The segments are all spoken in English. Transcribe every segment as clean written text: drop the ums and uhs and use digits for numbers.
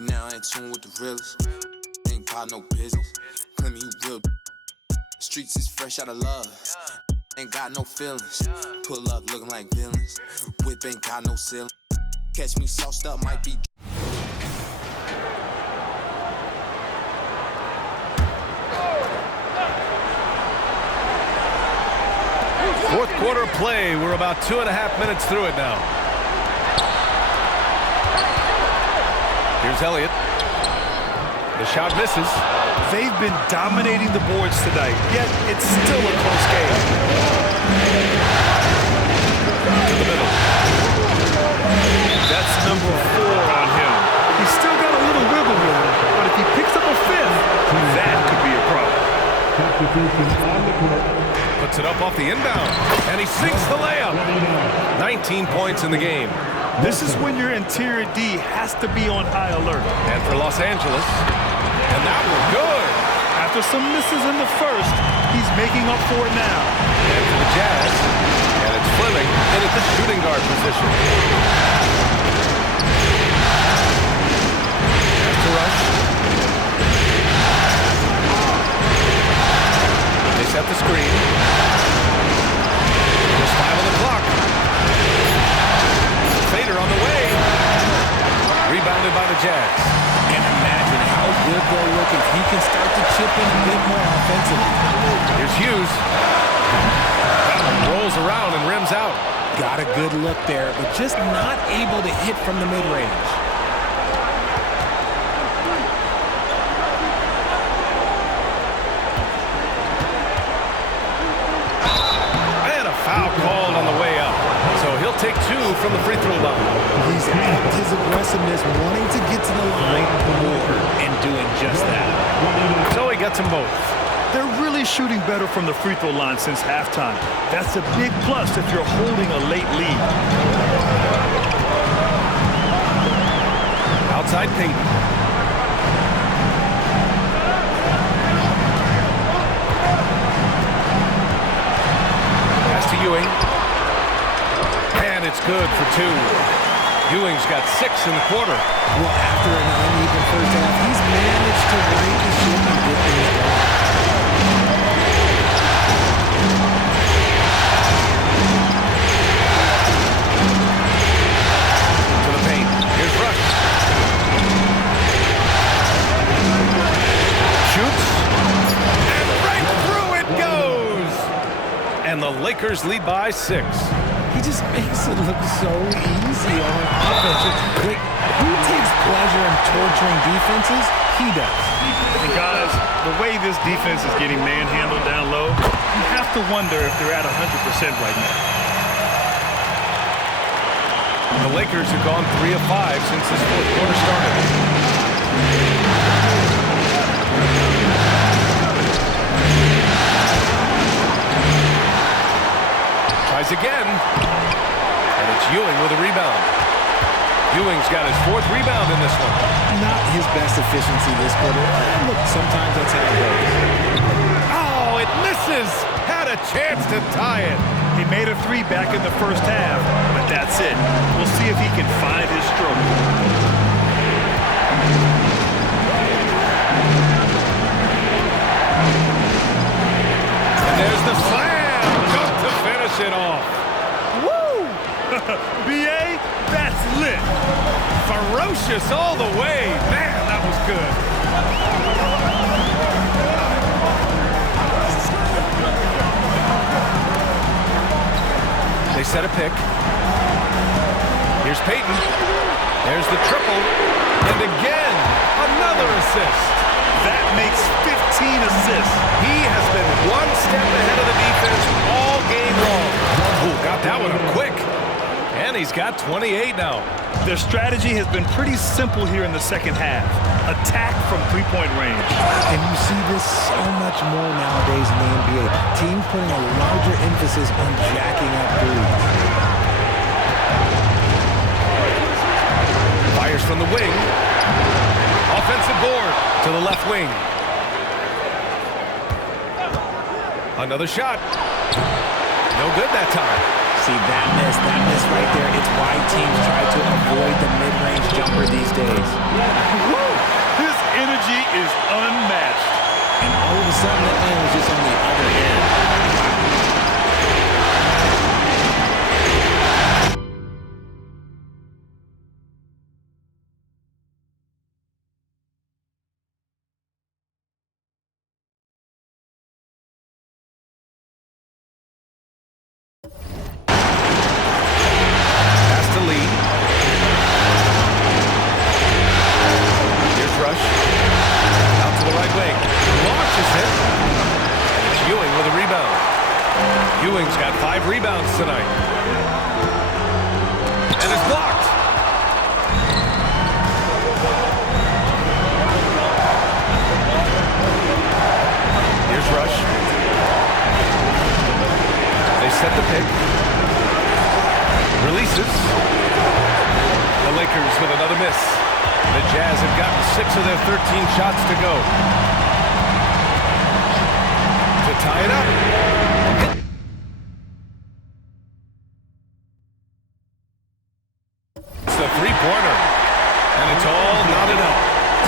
Now I in tune with the realest. Ain't got no business. Claim you real. Streets is fresh out of love. Ain't got no feelings. Pull up looking like villains. Whip ain't got no ceiling. Catch me sauced up, might be. Fourth quarter play. We're about 2.5 minutes through it now. Here's Elliott. The shot misses. They've been dominating the boards tonight, yet it's still a close game. To the middle. That's number 4 on him. He's still got a little wiggle room, but if he picks up a 5th, that could be a problem. Puts it up off the inbound, and he sinks the layup. 19 points in the game. This is when your interior D has to be on high alert. And for Los Angeles, and that was good. After some misses in the first, he's making up for it now. And for the Jazz, and it's Fleming in at the shooting guard position. Has to rush. They set the screen. Just 5 on the clock. Fader on the way. Rebounded by the Jazz. And imagine how good they'll look if he can start to chip in a bit more offensively. Here's Hughes. That one rolls around and rims out. Got a good look there, but just not able to hit from the mid-range. And a foul called on the way up. So he'll take 2 from the free throw line. He's upped his aggressiveness, wanting to get to the line more, and doing just that. So he gets them both. They're really shooting better from the free throw line since halftime. That's a big plus if you're holding a late lead. Outside Payton. Pass to Ewing. And it's good for 2. Ewing's got 6 in the quarter. Well, after an uneven first half, he's managed to right the ship and get things going. To the paint. Here's Rush. Shoots. And right through it goes. And the Lakers lead by 6. He just makes it look so easy on offense. Like, who takes pleasure in torturing defenses? He does. And guys, the way this defense is getting manhandled down low, you have to wonder if they're at 100% right now. The Lakers have gone 3 of 5 since this fourth quarter started. Tries again. And it's Ewing with a rebound. Ewing's got his 4th rebound in this one. Not his best efficiency this quarter. Look, sometimes that's how it goes. Oh, it misses! Had a chance to tie it. He made a 3 back in the first half, but that's it. We'll see if he can find his stroke. And there's the slam! Just to finish it off. Woo! B.A., that's lit. Ferocious all the way. Man, that was good. They set a pick. Here's Payton. There's the triple. And again, another assist. That makes 15 assists. He has been one step ahead of the defense all game long. Ooh, got that one up quick. And he's got 28 now. Their strategy has been pretty simple here in the second half. Attack from three-point range. And you see this so much more nowadays in the NBA. Teams putting a larger emphasis on jacking up threes. Fires from the wing. Offensive board to the left wing. Another shot. No good that time. See, that miss right there, it's why teams try to avoid the mid-range jumper these days. days. Woo! His energy is unmatched. And all of a sudden, that man was just on the other end. Has to lead. Here's Rush. Out to the right wing. Launches it. And it's Ewing with a rebound. Ewing's got 5 rebounds tonight. And it's blocked. Here's Rush. They set the pick. Releases. The Lakers with another miss. The Jazz have gotten 6 of their 13 shots to go. To tie it up. It's the three-pointer. And it's all knotted up.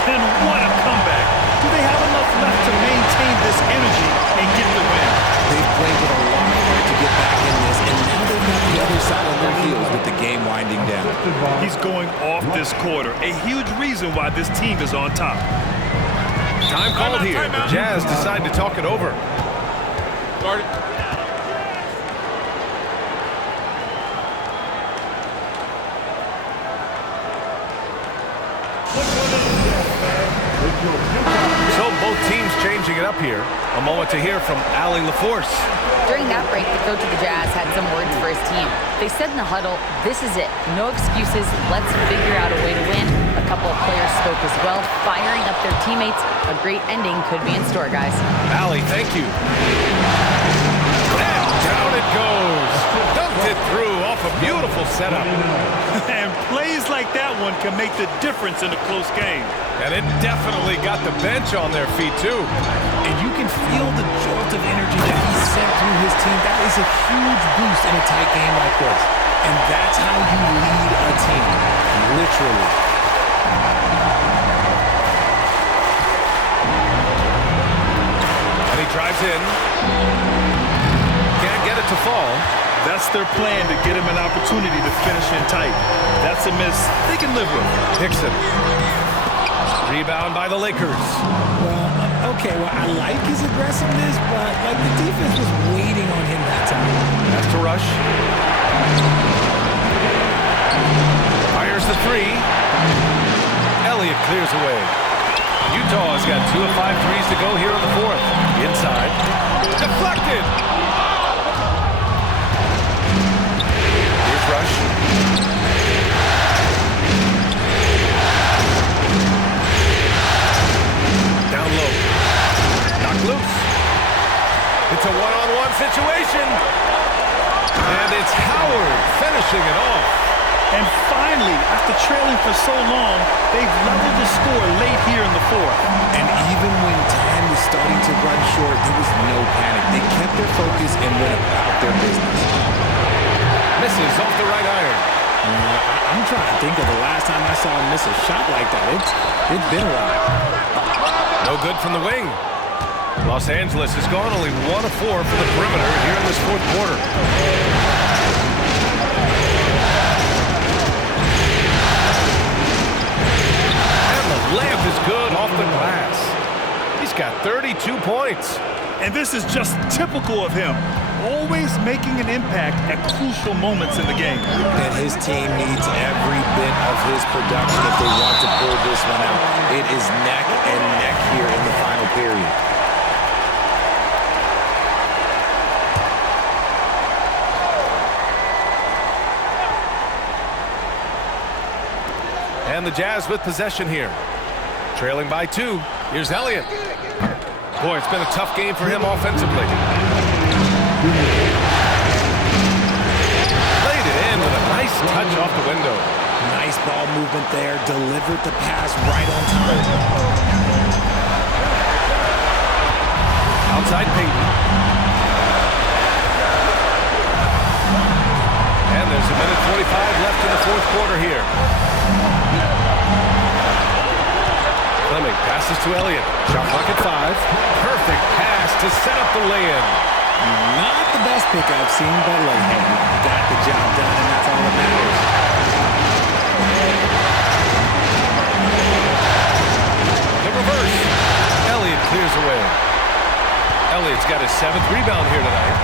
And what a comeback. Do they have enough left to maintain this energy and get the win? They've played with a lot of heart to get back in this, and now they've got the other side on their heels with the game winding down. He's going off this quarter. A huge reason why this team is on top. Time called here. The Jazz decide to talk it over. So both teams changing it up here. A moment to hear from Allie LaForce. During that break, the coach of the Jazz had some words for his team. They said in the huddle, "This is it. No excuses. Let's figure out a way to win." A couple of players spoke as well, firing up their teammates. A great ending could be in store, guys. Allie, thank you. And down it goes. Dunked it through off a beautiful setup. And plays like that one can make the difference in a close game. And it definitely got the bench on their feet, too. And you can feel the jolt of energy that he sent through his team. That is a huge boost in a tight game like this. And that's how you lead a team, literally. And he drives in. Can't get it to fall. That's their plan, to get him an opportunity to finish in tight. That's a miss they can live with. Hickson. Rebound by the Lakers. Well, okay, I like his aggressiveness, but like the defense was waiting on him that time. Has to rush. Fires the three. Elliott clears away. Utah has got 2 of 5 threes to go here in the fourth. Inside. Deflected. Here's Rush. Down low. Knocked loose. It's a one-on-one situation. And it's Howard finishing it off. And finally, after trailing for so long, they've leveled the score late here in the fourth. And even when time was starting to run short, there was no panic. They kept their focus and went about their business. Misses off the right iron. I'm trying to think of the last time I saw him miss a shot like that. It's been a while. No good from the wing. Los Angeles has gone only 1 of 4 for the perimeter here in this fourth quarter. And the layup is good off the glass. He's got 32 points. And this is just typical of him. Always making an impact at crucial moments in the game. And his team needs every bit of his production if they want to pull this one out. It is neck and neck here in the final period. And the Jazz with possession here. Trailing by 2. Here's Elliott. Boy, it's been a tough game for him offensively. Played it in with a nice touch off the window. Nice ball movement there. Delivered the pass right on time. Outside Payton. And there's a minute 45 left in the fourth quarter here. Fleming passes to Elliott. Shot clock at 5. Perfect pass to set up the lay-in. Not the best pick I've seen, but like, hey, got the job done, and that's all that matters. The reverse. Elliott clears away. Elliott's got his 7th rebound here tonight.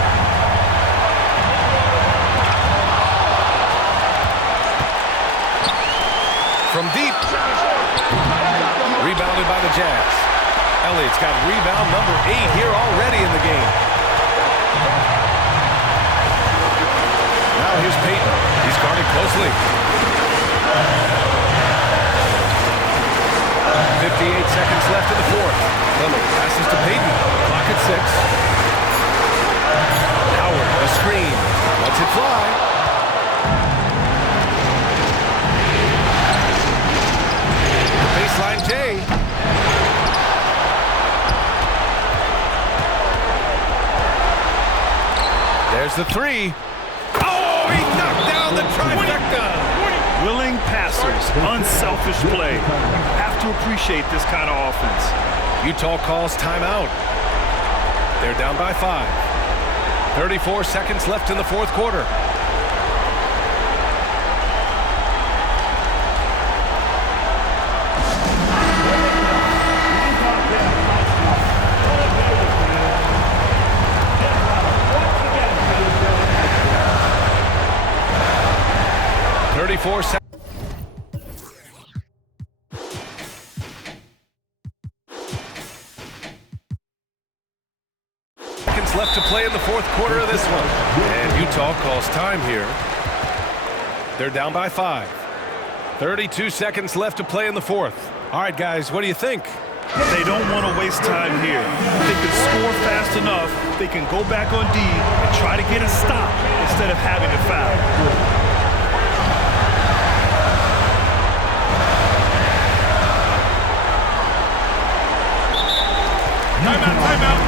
From deep. Rebounded by the Jazz. Elliott's got rebound number 8 here already in the game. Now here's Payton. He's guarded closely. 58 seconds left in the fourth. Fleming passes to Payton. Clock at 6. Howard, a screen. Lets it fly. Baseline Jay. There's the 3. Oh, he knocked down the trifecta. Willing passers, unselfish play. You have to appreciate this kind of offense. Utah calls timeout. They're down by 5. 34 seconds left in the fourth quarter. Seconds left to play in the fourth quarter of this one. And Utah calls time here. They're down by 5. 32 seconds left to play in the fourth. All right, guys, what do you think? They don't want to waste time here. If they can score fast enough, they can go back on D and try to get a stop instead of having to foul. Timeout.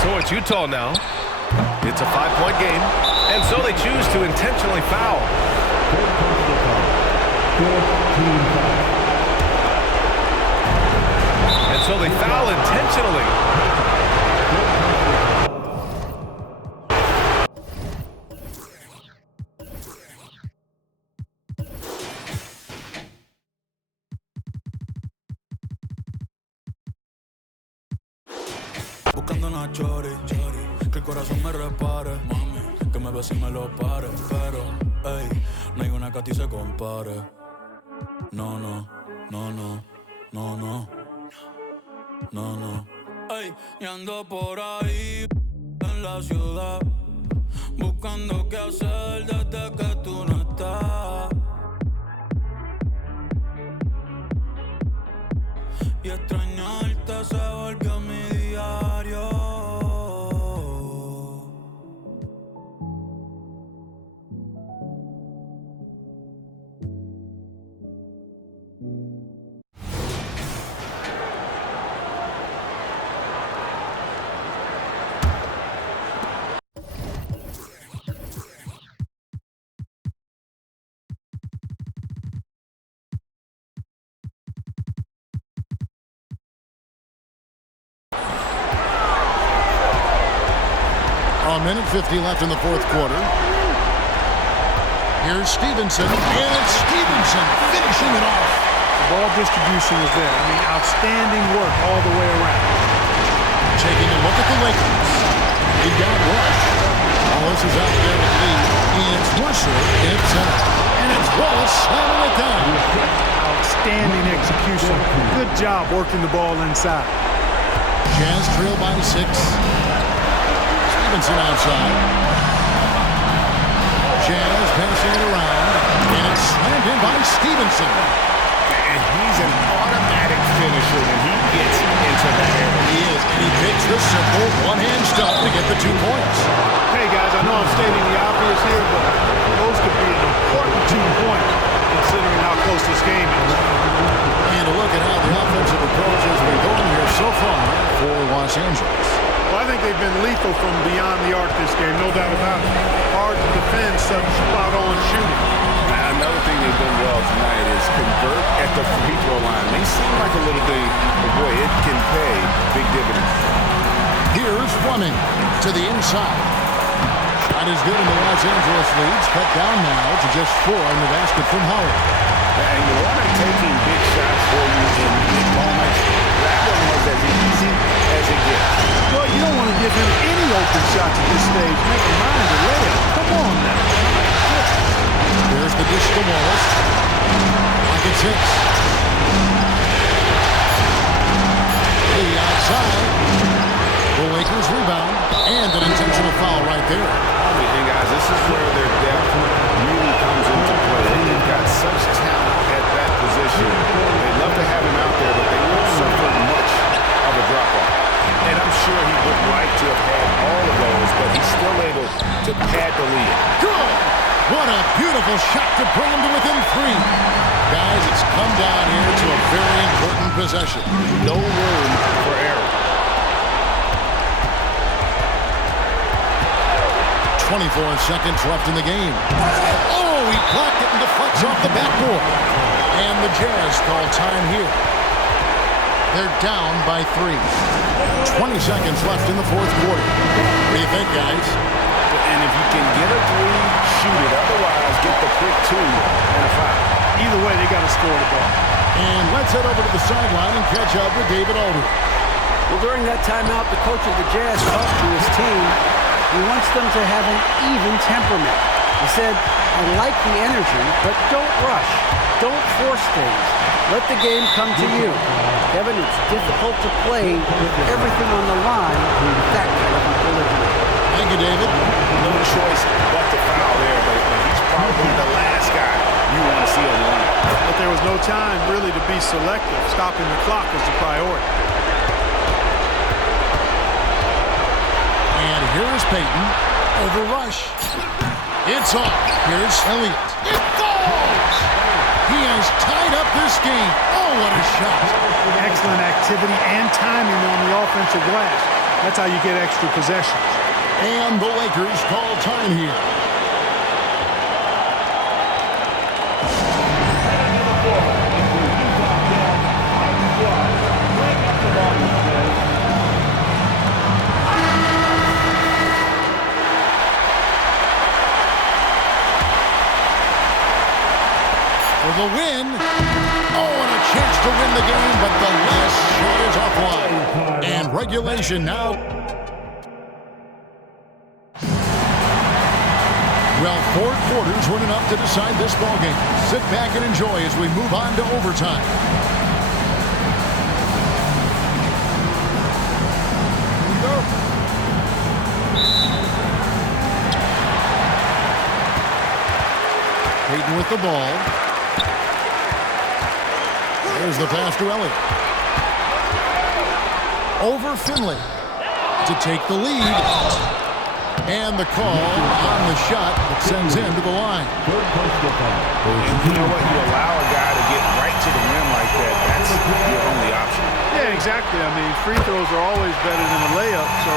So it's Utah now. It's a 5-point game, and so they choose to intentionally foul. And so they foul intentionally. Buscando una chori, que el corazón me repare, mami, que me bese y me lo pare, pero, ey, no hay una que a ti se compare. No, no, no, no, no, no, no, no. Ey, y ando por ahí en la ciudad, buscando qué hacer desde que tú no estás. Y extrañarte se volvió mi diario. A minute 50 left in the fourth quarter. Here's Stevenson, and it's Stevenson finishing it off. The ball distribution was there. I mean, outstanding work all the way around. Taking a look at the Lakers. He got Rush. Wallace is out there with lead. It's Rusher. And it's Wallace slamming it down. Outstanding execution. Good job working the ball inside. Jazz trail by 6. Stevenson outside. Jazz passing it around, and it's slammed in by Stevenson. And he's an automatic finisher when he gets into that area. He is, and he takes the simple one-hand stuff to get the 2 points. Hey, guys, I know I'm stating the obvious here, but those could be an important 2 points considering how close this game is. And a look at how the offensive approach has been going here so far for Los Angeles. Well, I think they've been lethal from beyond the arc this game, no doubt about it. Hard to defend such spot-on shooting. Another thing they've done well tonight is convert at the free throw line. They seem like a little thing, but boy, it can pay big dividends. Here's Fleming to the inside. Shot is good, and the Los Angeles leads cut down now to just 4 in the basket from Howard. And you want him taking big shots for you in big moments. That one was as easy as it gets. Well, you don't want to give him any open shots at this stage. Make him mind the layup. Come on now. There's the dish to Wallace. Rockets hits. Lee outside. The Lakers rebound. And an intentional foul right there. And guys, this is where their depth really comes into play. They've got such talent at that position. They'd love to have him out there, but they won't suffer much of a drop-off. And I'm sure he would like to have had all of those, but he's still able to pad the lead. Good! What a beautiful shot to bring him to within 3. Guys, it's come down here to a very important possession. No room for error. 24 seconds left in the game. Oh, he blocked it and deflects off the backboard. And the Jazz call time here. They're down by 3. 20 seconds left in the fourth quarter. What do you think, guys? And if you can get a 3, shoot it. Otherwise, get the quick 2 and a foul. Either way, they got to score the ball. And let's head over to the sideline and catch up with David Aldridge. Well, during that timeout, the coach of the Jazz talked to his team. He wants them to have an even temperament. He said, I like the energy, but don't rush. Don't force things. Let the game come to you. Kevin, it's difficult to play with everything on the line with that kind of equilibrium. Thank you, David. No choice but to foul there, but he's probably the last guy you want to see on the line. But there was no time really to be selective. Stopping the clock was the priority. And here is Payton over Rush. It's off. Here's Elliott. It falls! He has tied up this game. Oh, what a shot. Excellent activity and timing on the offensive glass. That's how you get extra possessions. And the Lakers call time here. For the win. Oh, and a chance to win the game, but the last shot is offline. And regulation now. Well, 4 quarters weren't enough to decide this ballgame. Sit back and enjoy as we move on to overtime. Here we go. Payton with the ball. There's the pass to Elliott. Over Finley to take the lead. And the call on the shot that sends him to the line. You know what? You allow a guy to get right to the rim like that. That's your only option. Yeah, exactly. I mean, free throws are always better than a layup, so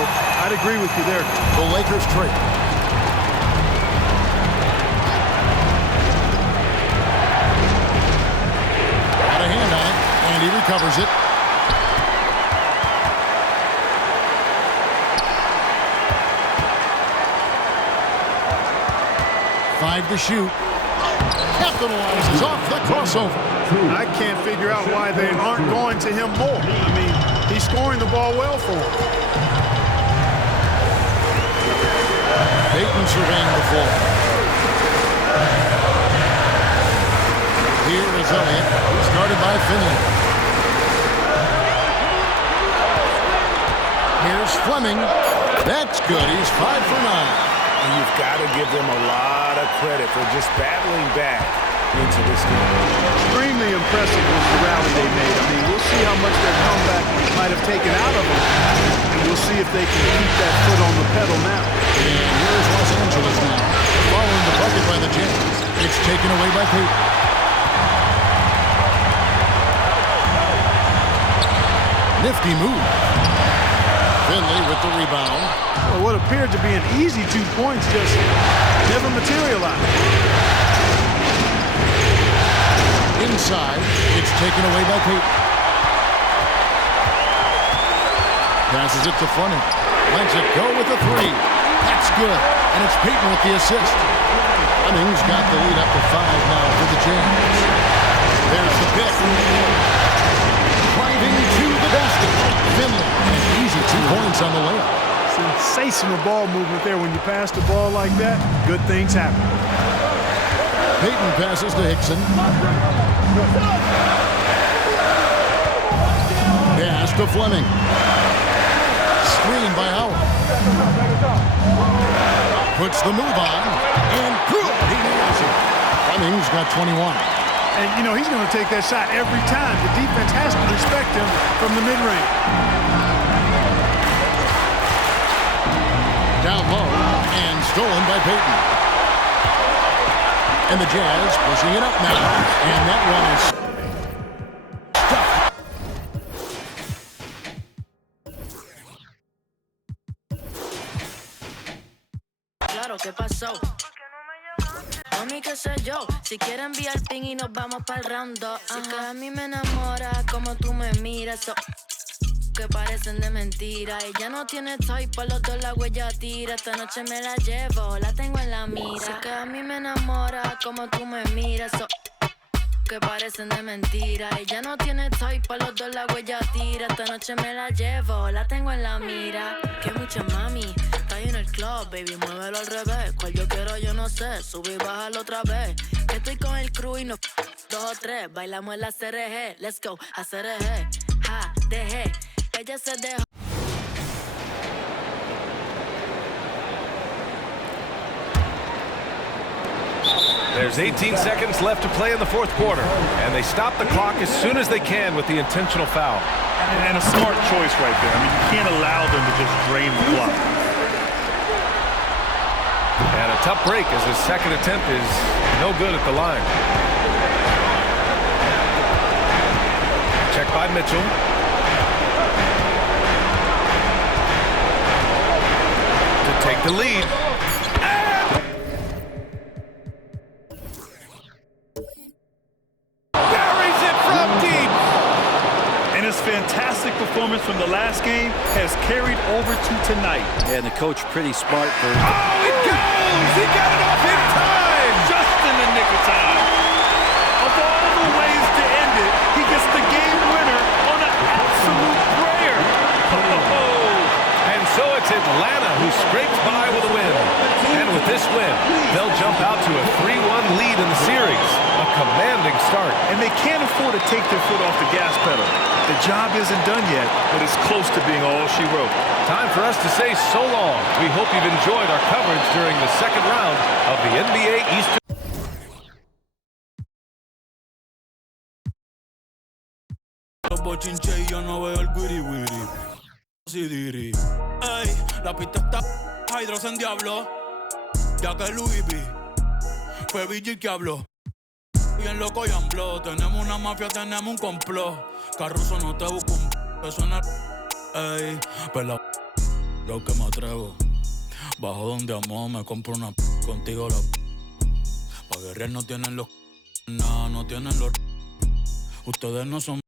I'd agree with you there. The Lakers trade. Got a hand on it, and he recovers it. Five to shoot. Capitalizes off the crossover. I can't figure out why they aren't going to him more. I mean, he's scoring the ball well for him. Payton surveying the floor. Here is Elliott, started by Finley. Here's Fleming. That's good. He's 5 for 9. And you've got to give them a lot of credit for just battling back into this game. Extremely impressive was the rally they made. I mean, we'll see how much their comeback might have taken out of them. And We'll see if they can keep that foot on the pedal now. And here's Los Angeles now. Following the bucket by the Jazz. It's taken away by Payton. Nifty move. Finley with the rebound. Well, what appeared to be an easy 2 points just never materialized. Inside, it's taken away by Payton. Passes it to Fleming. Lets it go with a three. That's good. And it's Payton with the assist. Fleming's got the lead up to 5 now for the Jazz. There's the pick. Driving to the basket. Finley. An easy 2 points on the layup. Sensational ball movement there. When you pass the ball like that, good things happen. Payton passes to Hickson. Pass to Fleming. Screen by Howard. Puts the move on. And good. He nails it. Fleming's got 21. And, you know, he's going to take that shot every time. The defense has to respect him from the mid-range. Down low and stolen by Payton. And the Jazz pushing it up now. And that one is stuffed. Claro, ¿qué pasó? Mami, qué sé yo, si quieres enviar ping y nos vamos pa'l round 2. Si que a mí me enamora como tú me miras, que parecen de mentira. Ella no tiene type, pa' los dos la huella tira. Esta noche me la llevo, la tengo en la mira. Si que a mí me enamora como tú me miras, que parecen de mentira. Ella no tiene type, pa' los dos la huella tira. Esta noche me la llevo, la tengo en la mira. Que mucha mami. En el club, baby, muévelo al revés. Cual yo quiero, yo no sé. Sube y bájalo otra vez. Que estoy con el crew y no 2 o 3. Bailamos en la CRG. Let's go, a CRG. Ja, dejé. Ella se dejó. There's 18 seconds left to play in the fourth quarter, and they stop the clock as soon as they can with the intentional foul. And a smart choice right there. I mean, you can't allow them to just drain the clock. And a tough break as his second attempt is no good at the line. Check by Mitchell. To take the lead. Buries it from deep. And his fantastic performance from the last game has carried over to tonight. And the coach pretty smart. Oh, it goes! He got it off in time! Just in the nick of time. Of all the ways to end it, he gets the game winner on an absolute prayer. And so it's Atlanta who scrapes by with a win. And with this win, they'll jump out to a 3-1 lead in the series. A commanding start. And they can't afford to take their foot off the gas pedal. The job isn't done yet, but it's close to being all she wrote. Time for us to say so long. We hope you've enjoyed our coverage during the second round of the NBA Eastern. Los bochinches y yo no veo el wiri wiri. Si diri. Ey, la pista está Hydros en diablo. Ya que Louis V fue Vigil que habló. Bien loco y ambló. Tenemos una mafia, tenemos un complot. Carruso no te busco un eso en el. Ey, pero lo que me atrevo. Bajo donde amo, me compro una contigo la. Pa' guerrear no tienen los. No, no tienen los. Ustedes no son.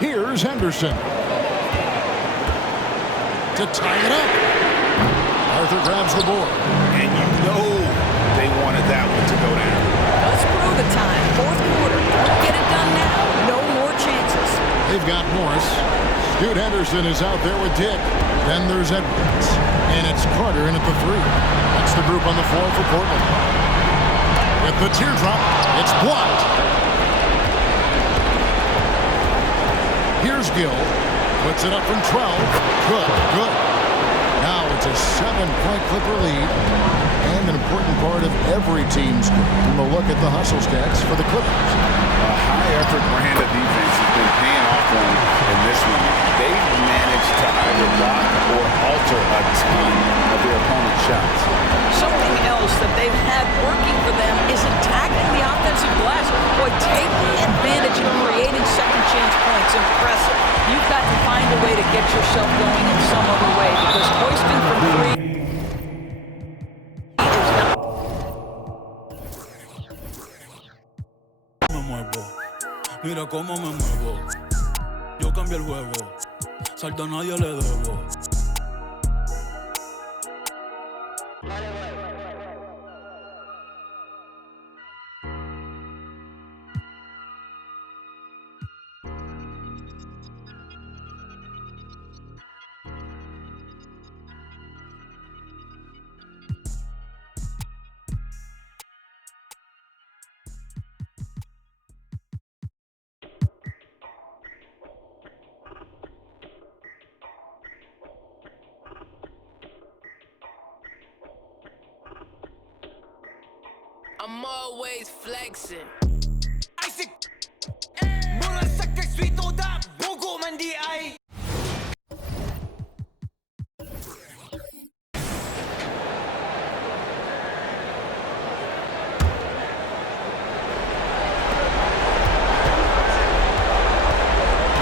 Here's Henderson. To tie it up. Arthur grabs the board. And you know they wanted that one to go down. Let's prove the time. Fourth quarter. Don't get it done now. No more chances. They've got Morris. Scoot Henderson is out there with Dick. Then there's Edwards. And it's Carter in at the 3. That's the group on the floor for Portland. With the teardrop, it's blocked. Here's Gill. Puts it up from 12. Good. Now it's a 7-point Clipper lead. and an important part of every team's game. And we'll look at the hustle stats for the Clippers. A high-effort brand of defense has been paying off for them in this one. They've managed to either block or alter a ton of their opponent's shots. Something else that they've had working for them is attacking the offensive glass. Boy, taking advantage and creating second chance points. Impressive. You've got to find a way to get yourself going in some other way because hoisting from three is not. Me muevo, mira cómo me muevo. Yo cambio el juego, salto a nadie le debo. I'm always flexing.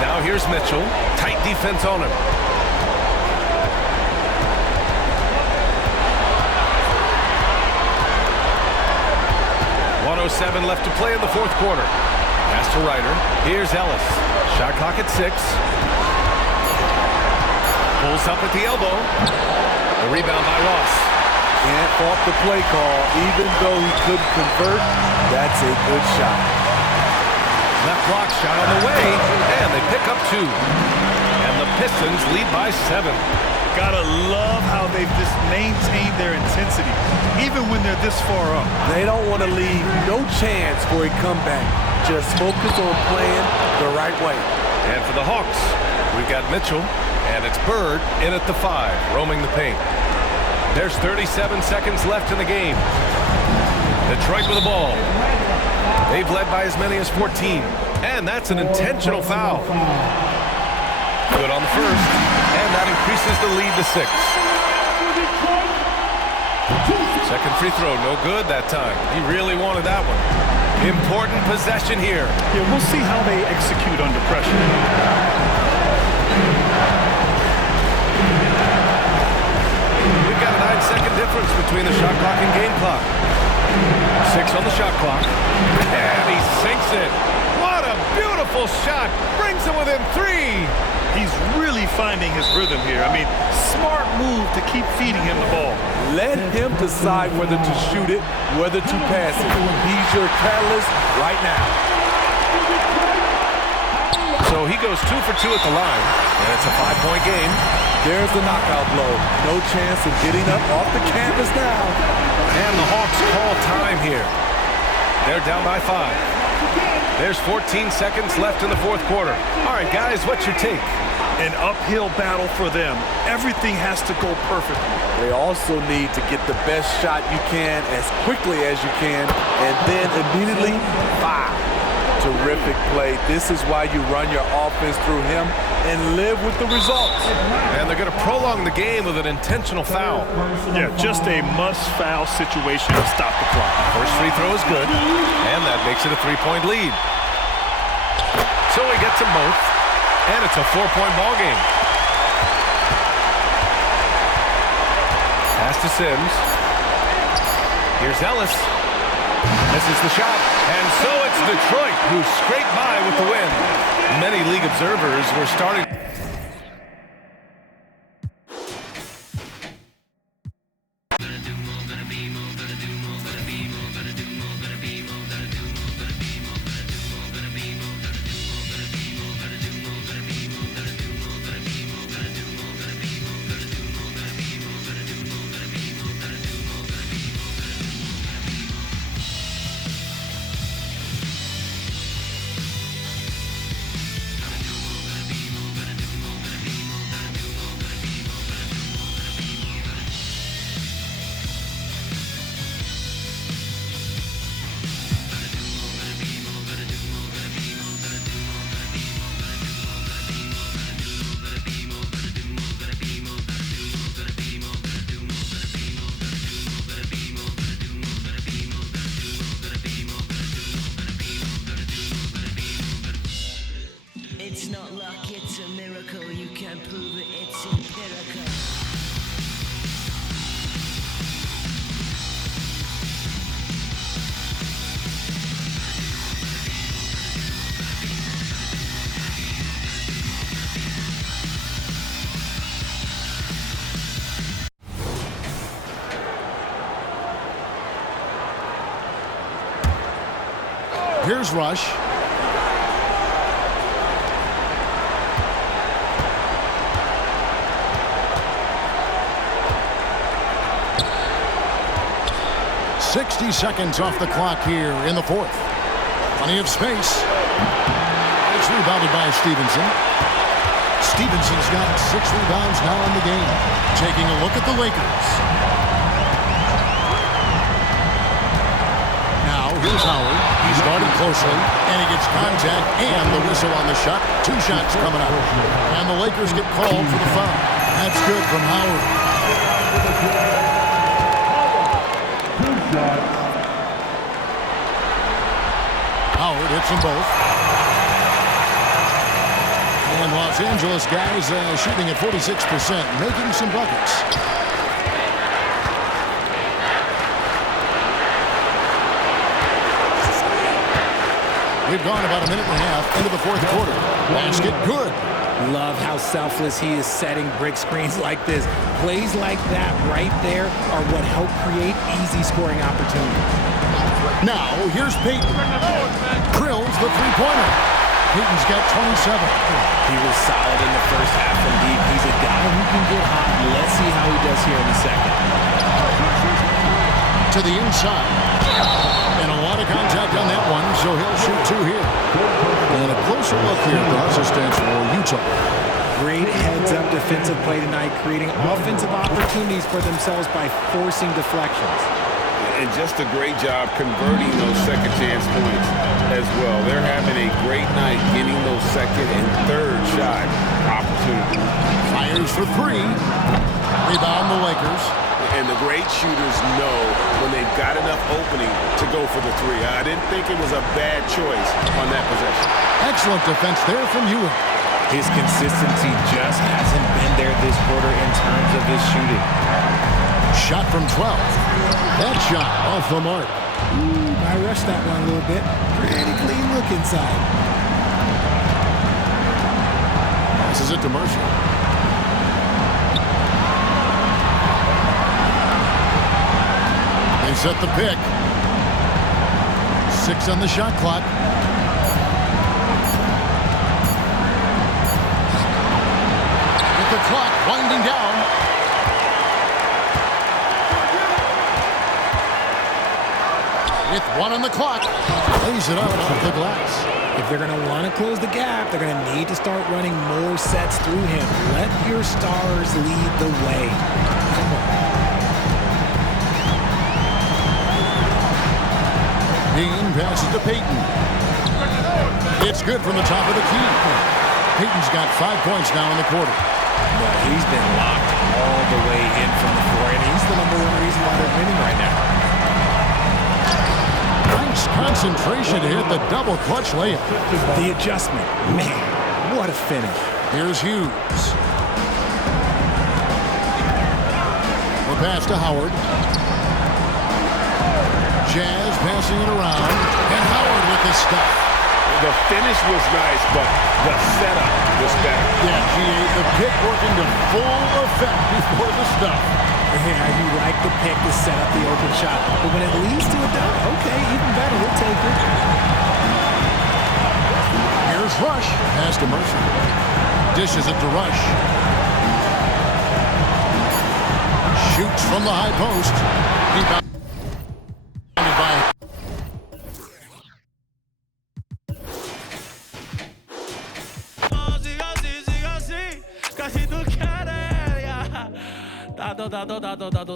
Now here's Mitchell. Tight defense on him. .107 left to play in the fourth quarter. Pass to Ryder. Here's Ellis. Shot clock at 6. Pulls up at the elbow. The rebound by Ross. Can't fault the play call. Even though he couldn't convert, that's a good shot. Left block shot on the way, and they pick up 2. And the Pistons lead by 7. Gotta love how they've just maintained their intensity, even when they're this far up. They don't want to leave no chance for a comeback. Just focus on playing the right way. And for the Hawks, we've got Mitchell, and it's Bird in at the 5, roaming the paint. There's 37 seconds left in the game. Detroit with the ball. They've led by as many as 14, and that's an intentional foul. Good on the first, and that increases the lead to 6. Second free throw, no good that time. He really wanted that one. Important possession here. Yeah, we'll see how they execute under pressure. We've got a 9-second difference between the shot clock and game clock. 6 on the shot clock, and he sinks it. What a beautiful shot. Brings him within 3. He's really finding his rhythm here. I mean, smart move to keep feeding him the ball. Let him decide whether to shoot it, whether to pass it. He's your catalyst right now. So he goes 2 for 2 at the line, and it's a 5-point game. There's the knockout blow. No chance of getting up off the canvas now. And the Hawks call time here. They're down by 5. There's 14 seconds left in the fourth quarter. All right, guys, what's your take? An uphill battle for them. Everything has to go perfectly. They also need to get the best shot you can as quickly as you can, and then immediately fire. Terrific play. This is why you run your offense through him and live with the results. And they're going to prolong the game with an intentional foul. Yeah, just a must-foul situation to stop the clock. First free throw is good, and that makes it a 3-point lead. So he gets them both, and it's a 4-point ball game. Pass to Sims. Here's Ellis. Misses the shot, and so it's Detroit who scraped by with the win. Many league observers were starting. It's not luck, it's a miracle. You can't prove it, it's empirical. Here's Rush. .60 seconds off the clock here in the fourth. Plenty of space. It's rebounded by Stevenson. Stevenson's got 6 rebounds now in the game. Taking a look at the Lakers. Now here's Howard. He's guarded closely, and he gets contact and the whistle on the shot. 2 shots coming up. And the Lakers get called for the foul. That's good from Howard. Howard hits them both. And Los Angeles guys shooting at 46%, making some buckets. We've gone about a minute and a half into the fourth quarter. Basket good. Love how selfless he is setting brick screens like this. Plays like that right there are what help create easy scoring opportunities. Now, here's Payton. Drills the three-pointer. Payton's got 27. He was solid in the first half from deep. He's a guy who can get hot. Let's see how he does here in the second. To the inside. And a lot of contact on that one, so he'll shoot 2 here. And a closer look here at the assistance for Utah. Great heads-up defensive play tonight, creating offensive opportunities for themselves by forcing deflections. And just a great job converting those second chance points as well. They're having a great night getting those second and third shot opportunities. Fires for 3. Rebound the Lakers. And the great shooters know when they've got enough opening to go for the 3. I didn't think it was a bad choice on that possession. Excellent defense there from Ewing. His consistency just hasn't been there this quarter in terms of his shooting. Shot from 12. That shot off the mark. I rushed that one a little bit. Pretty clean look inside. Passes it to Mercer. They set the pick. 6 on the shot clock. With the clock winding down. With 1 on the clock, lays it out off the glass. If they're going to want to close the gap, they're going to need to start running more sets through him. Let your stars lead the way. Come on. Dean passes to Payton. It's good from the top of the key. Payton's got 5 points now in the quarter. Well, he's been locked all the way in from the floor, and he's the #1 reason why they're winning right now. Nice concentration to hit the double clutch layup. The adjustment. Man, what a finish. Here's Hughes. The pass to Howard. Jazz passing it around. And Howard with the stuff. The finish was nice, but the setup was better. Yeah, G.A., the pick working to full effect before the stuff. Yeah, you like the pick to set up the open shot. But when it leads to a dunk, okay, even better, we'll take it. Here's Rush. Pass to Mercer. Dishes it to Rush. Shoots from the high post. Rebounded by...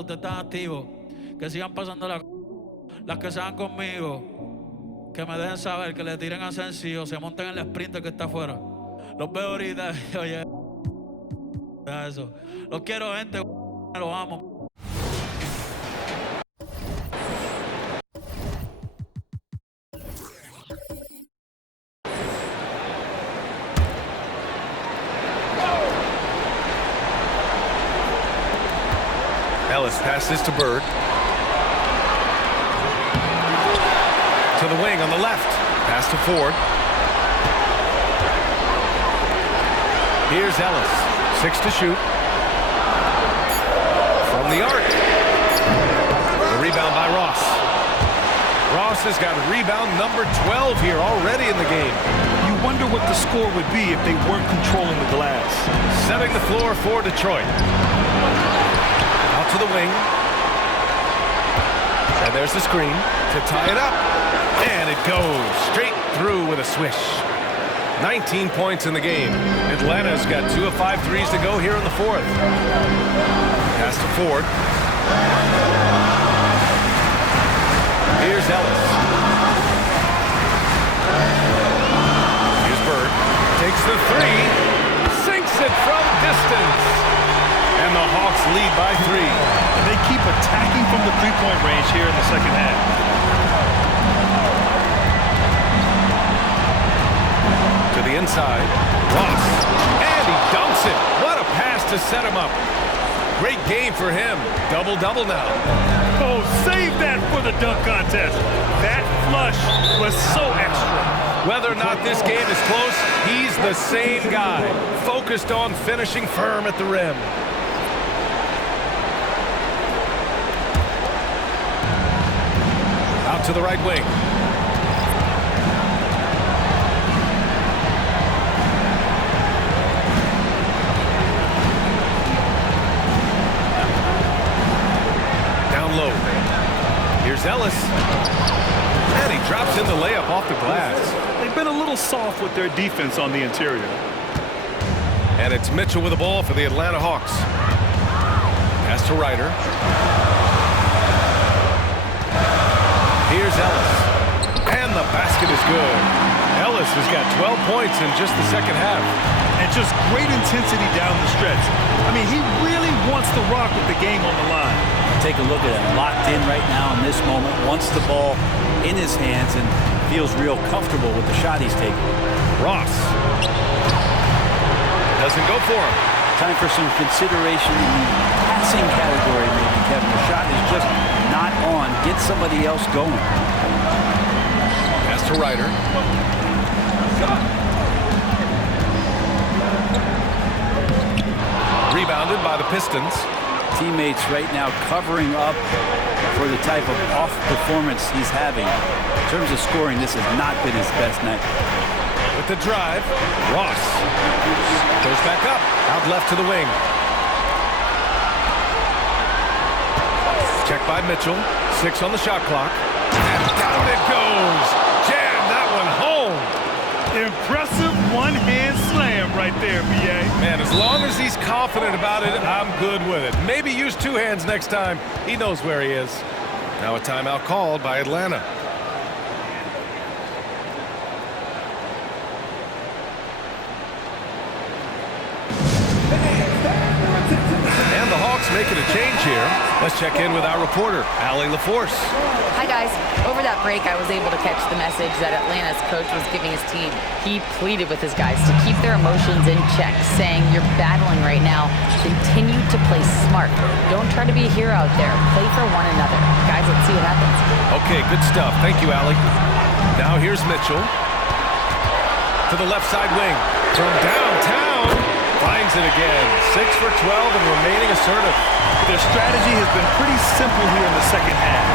Está activo. Que sigan pasando la... Las que sean conmigo, que me dejen saber, que le tiren a sencillo, se monten en el sprinter que está afuera. Los veo ahorita, oye, eso. Los quiero, gente, los amo. Ellis passes to Bird. To the wing on the left. Pass to Ford. Here's Ellis. 6 to shoot. From the arc. The rebound by Ross. Ross has got rebound number 12 here already in the game. You wonder what the score would be if they weren't controlling the glass. Setting the floor for Detroit. Out to the wing. And there's the screen to tie it up. And it goes straight through with a swish. 19 points in the game. Atlanta's got 2 of 5 threes to go here in the fourth. Pass to Ford. Here's Ellis. Here's Bird. Takes the three. Sinks it from distance. And the Hawks lead by 3. And they keep attacking from the three-point range here in the second half. To the inside. Ross. And he dunks it. What a pass to set him up. Great game for him. Double-double now. Oh, save that for the dunk contest. That flush was so extra. Whether or not this game is close, he's the same guy. Focused on finishing firm at the rim. Out to the right wing. Down low. Here's Ellis. And he drops in the layup off the glass. They've been a little soft with their defense on the interior. And it's Mitchell with the ball for the Atlanta Hawks. Pass to Ryder. Here's Ellis. And the basket is good. Ellis has got 12 points in just the second half. And just great intensity down the stretch. I mean, he really wants to rock with the game on the line. Take a look at him, locked in right now in this moment, wants the ball in his hands and feels real comfortable with the shot he's taking. Ross. Doesn't go for him. Time for some consideration in the passing category, maybe, Kevin. The shot is just not on. Get somebody else going. Pass to Ryder. Rebounded by the Pistons. Teammates right now covering up for the type of off performance he's having. In terms of scoring, this has not been his best night. With the drive, Ross goes back up, out left to the wing. Check by Mitchell, 6 on the shot clock. And down it goes. Jam that one home. Impressive one-hand slam right there, B.A. Man, as long as he's confident about it, I'm good with it. Maybe use 2 hands next time. He knows where he is. Now a timeout called by Atlanta. And the Hawks making a change here. Let's check in with our reporter, Allie LaForce. Hi, guys. Over that break, I was able to catch the message that Atlanta's coach was giving his team. He pleaded with his guys to keep their emotions in check, saying, you're battling right now. Continue to play smart. Don't try to be a hero out there. Play for one another. Guys, let's see what happens. Okay, good stuff. Thank you, Allie. Now here's Mitchell. To the left side wing. From downtown. Finds it again. 6 for 12 and remaining assertive. Their strategy has been pretty simple here in the second half.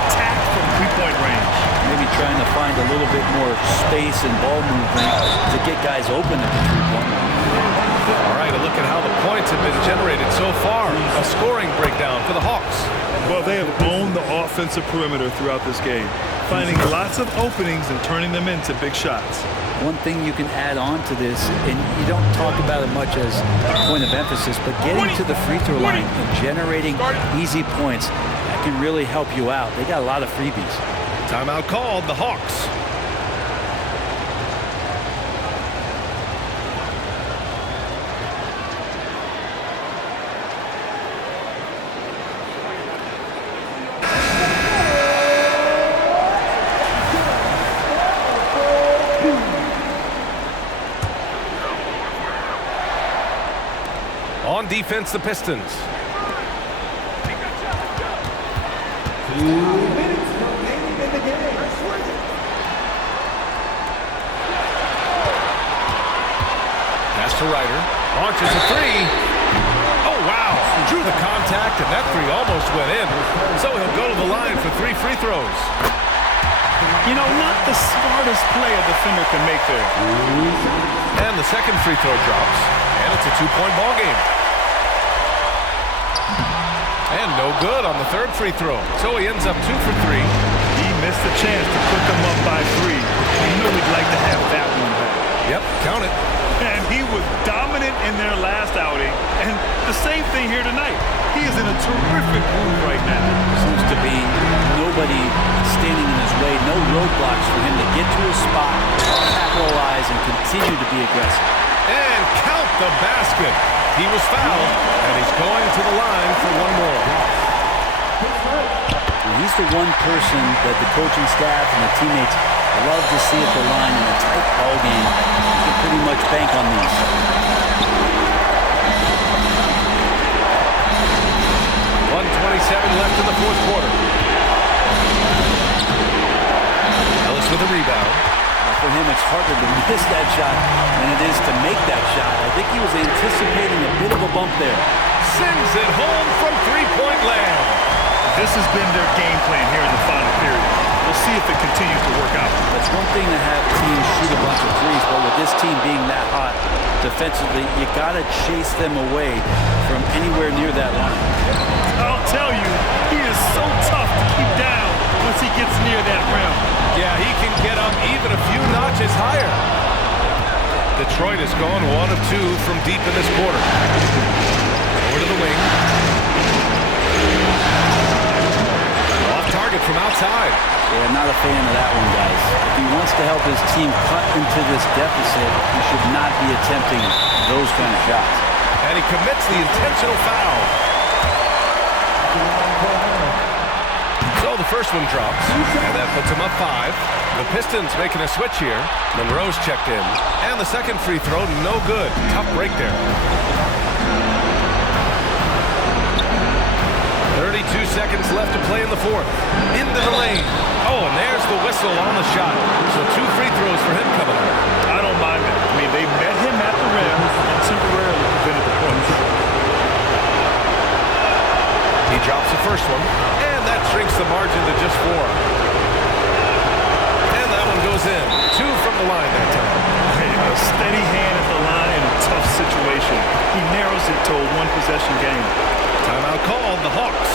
Attack from three-point range. Maybe trying to find a little bit more space and ball movement to get guys open at the three-point line. All right, a look at how the points have been generated so far. A scoring breakdown for the Hawks. Well, they have owned the offensive perimeter throughout this game, finding lots of openings and turning them into big shots. One thing you can add on to this, and you don't talk about it much as a point of emphasis, but getting to the free throw line and generating easy points, that can really help you out. They got a lot of freebies. Timeout called, the Hawks. On defense, the Pistons. Pass to Ryder. Launches a three. Oh, wow. Drew the contact, and that three almost went in. So he'll go to the line for 3 free throws. You know, not the smartest play a defender can make there. And the second free throw drops, and it's a 2-point ball game. And no good on the third free throw. So he ends up 2 for 3. He missed the chance to put them up by 3. He knew he'd like to have that one back. Yep, count it. And he was dominant in their last outing. And the same thing here tonight. He is in a terrific groove right now. Seems to be nobody standing in his way. No roadblocks for him to get to his spot, capitalize, and continue to be aggressive. And count the basket. He was fouled, and he's going to the line for one more. And he's the one person that the coaching staff and the teammates love to see at the line in a tight ball game. You can pretty much bank on these. 1:27 left in the fourth quarter. Ellis with a rebound. For him, it's harder to miss that shot than it is to make that shot. I think he was anticipating a bit of a bump there. Sends it home from three-point land. This has been their game plan here in the final period. We'll see if it continues to work out. It's one thing to have teams shoot a bunch of threes, but with this team being that hot defensively, you got to chase them away from anywhere near that line. I'll tell you, he is so tough to keep down once he gets near that rim. Yeah, he can get up even a few notches higher. Detroit has gone 1 of 2 from deep in this quarter. Over to the wing. Off target from outside. Yeah, not a fan of that one, guys. If he wants to help his team cut into this deficit, he should not be attempting those kind of shots. And he commits the intentional foul. So the first one drops, and that puts him up 5. The Pistons making a switch here. Monroe's checked in. And the second free throw, no good. Tough break there. 32 seconds left to play in the fourth. Into the lane. Oh, and there's the whistle on the shot. So 2 free throws for him coming up. I don't mind that. I mean, they met him at the rim and temporarily prevented the points. He drops the first one, and that shrinks the margin to just 4. And that one goes in. 2 from the line that time. Hey, a steady hand at the line in a tough situation. He narrows it to a 1-possession game. Timeout called, the Hawks.